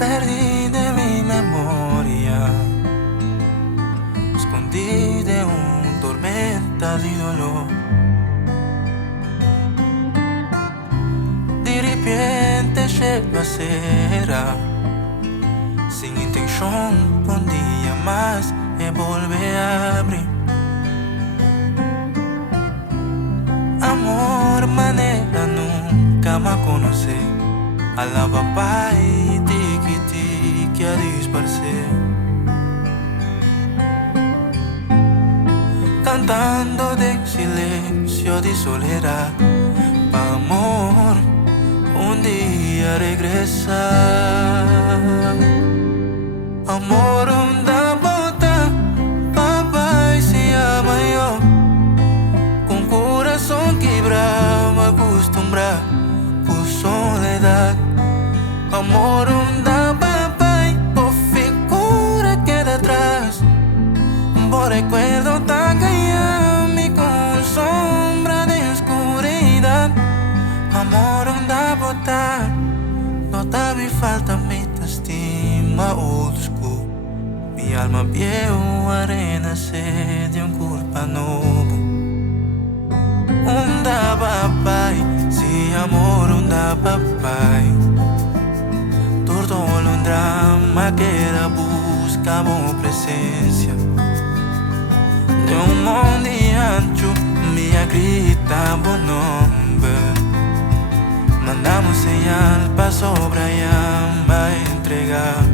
Perdí de mi memoria, escondí de un tormenta de dolor. De repente chegou a será, sin intención, un día más e volver a abrir. Amor, manera nunca me conocí. A la papá y tiki a disparcer. Cantando de silencio, de soledad, pa' amor un día regresar. Amor, onda bota, papá y se llama yo. Con corazón quebrado, me acostumbra por soledad. Amor, onda papai, por figura queda atrás. Por recuerdo tan callado, con sombra de oscuridad. Amor, onda botar, no te me falta mi estima old school. Mi alma viejo, arena, sede, un culpa novo. Onda papai, si amor, onda papai. Todo un drama que era buscamos presencia de un mundo ancho, me grita buen nombre. Mandamos señal pa' sobre llama entregar.